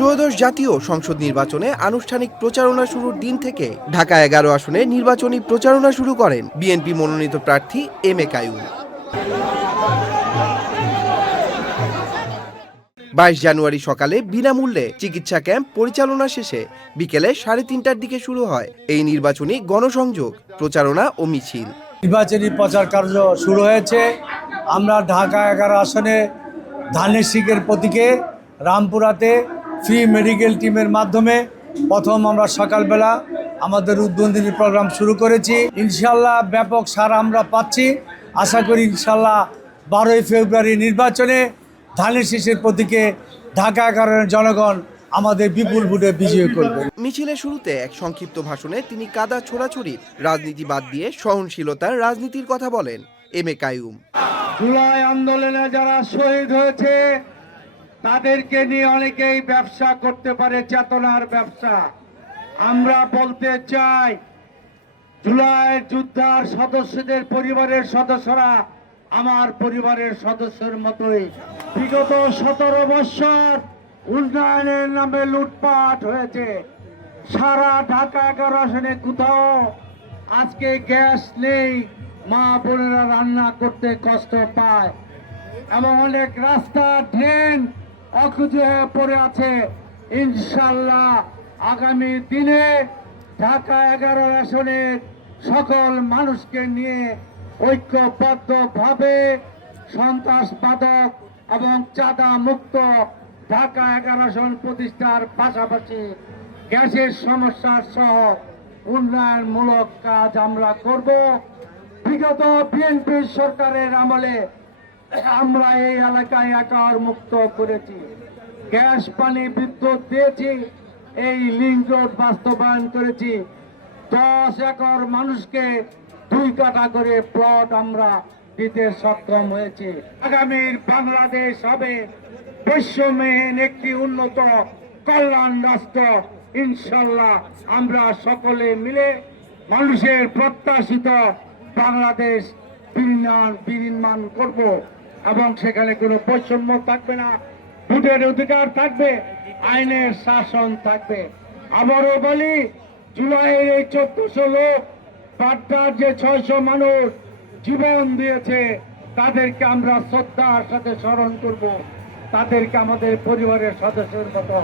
ত্রয়োদশ জাতীয় সংসদ নির্বাচনে আনুষ্ঠানিক প্রচারণা শুরুর দিন থেকে ঢাকা 11 আসনে নির্বাচনী প্রচারণা শুরু করেন বিএনপি মনোনীত প্রার্থী এম এ কাইয়ুম। 22 জানুয়ারি সকালে বিনামূল্যে চিকিৎসা ক্যাম্প পরিচালনা শেষে বিকেলে 3:30টার দিকে শুরু হয় এই নির্বাচনী গণসংযোগ, প্রচারণা ও মিছিল। নির্বাচনী প্রচার কার্য শুরু হয়েছে। আমরা ঢাকা 11 আসনে ধানের শীষের প্রতীকে রামপুরাতে ফ্রি মেডিকেল টিমের মাধ্যমে প্রথম আমরা সকালবেলা আমাদের উদ্বোধনী প্রোগ্রাম শুরু করেছি। ইনশাল্লাহ ব্যাপক সাড়া আমরা পাচ্ছি। আশা করি ইনশাল্লাহ 12ই ফেব্রুয়ারি নির্বাচনে ধানের শীষের প্রতীকে ঢাকা 11 জনগণ আমাদের বিপুল ভোটে বিজয়ী করবে। মিছিলের শুরুতে এক সংক্ষিপ্ত ভাষণে তিনি কাদা ছোড়াছুড়ির রাজনীতি বাদ দিয়ে সহনশীলতার রাজনীতির কথা বলেন এম এ কাইয়ুম। জুলাই আন্দোলনে যারা শহীদ হয়েছে তাদেরকে নিয়ে অনেকেই ব্যবসা করতে পারে, চেতনার ব্যবসা। আমরা বলতে চাই, জুলাইয়ের যোদ্ধার সদস্যদের পরিবারের সদস্যরা আমার পরিবারের সদস্যের মতোই। বিগত 17 বছর উন্নয়নের নামে লুটপাট হয়েছে। সারা ঢাকা 11 আসনে কোথাও আজকে গ্যাস নেই, মা বোনেরা রান্না করতে কষ্ট পায়, এবং অনেক রাস্তা ড্রেন অখুঁজে হয়ে পড়ে আছে। ইনশাল্লাহ আগামী দিনে ঢাকা 11 আসনের সকল মানুষকে নিয়ে ঐক্যবদ্ধভাবে সন্ত্রাসবাদক এবং চাঁদা মুক্ত ঢাকা 11 আসন প্রতিষ্ঠার পাশাপাশি গ্যাসের সমস্যা সহ উন্নয়নমূলক কাজ আমরা করব। বিগত বিএনপি সরকারের আমলে আমরা এই এলাকায় একার মুক্ত করেছি, গ্যাস পানি বিদ্যুৎ দিয়েছি, এই লিংক রোড বাস্তবায়ন করেছি। 10 একর মানুষকে 2 কাঠা করে প্লট আমরা দিতে সক্ষম হয়েছি। আগামীর বাংলাদেশ হবে বৈষম্যহীন একটি উন্নত কল্যাণ রাষ্ট্র। ইনশাল্লাহ আমরা সকলে মিলে মানুষের প্রত্যাশিত বাংলাদেশ বিনির্মাণ করব, এবং সেখানে কোনো বৈষম্য থাকবে না, ভোটের অধিকার থাকবে, আইনের শাসন থাকবে। আবারও বলি, জুলাইয়ের এই 1400 লোক, বাড্ডার যে 600 মানুষ জীবন দিয়েছে, তাদেরকে আমরা শ্রদ্ধার সাথে স্মরণ করব, তাদেরকে আমাদের পরিবারের সদস্যের মতো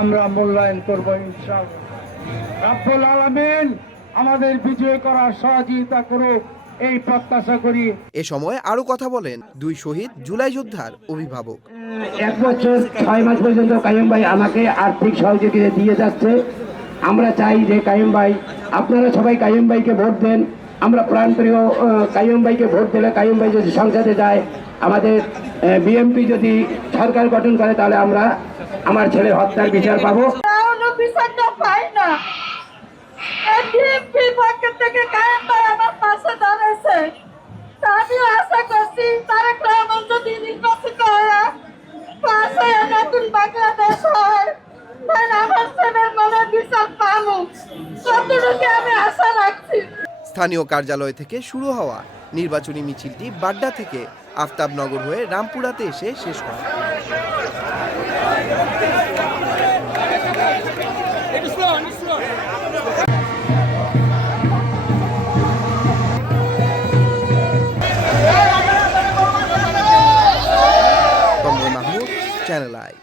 আমরা মূল্যায়ন করব ইনশাআল্লাহ। রাব্বুল আলামিন আমাদের বিজয় করার সহযোগিতা করুক, এই প্রত্যাশা করি। এ সময় আরো কথা বলেন 2 শহীদ জুলাই যোদ্ধার অভিভাবক। 1 বছর 6 মাস পর্যন্ত কাইয়ুম ভাই আমাকে আর্থিক সহযোগিতা দিয়ে যাচ্ছে। আমরা চাই যে কাইয়ুম ভাই, আপনারা সবাই কাইয়ুম ভাইকে ভোট দেন। আমরা প্রাণপ্রিয় কাইয়ুম ভাইকে ভোট দিলে কাইয়ুম ভাই যদি সংসদে যায়, আমাদের বিএনপি যদি সরকার গঠন করে, তাহলে আমরা আমার ছেলের হত্যার বিচার পাবো। থেকে কায়েম ভাই আমার পাশে দাঁড়াইছে। আমিও আশা করছি তারেক রহমান যদি নির্বাচিত হয়, পাশে নতুন বাংলাদেশ হয়, তাহলে আমার ছেলের মনে বিচার পাবো, ততটুকু আমি আশা রাখছি। স্থানীয় কার্যালয় থেকে শুরু হওয়া নির্বাচনী মিছিলটি বাড্ডা থেকে আফতাবনগর হয়ে রামপুরাতে এসে শেষ হয়। Channel I.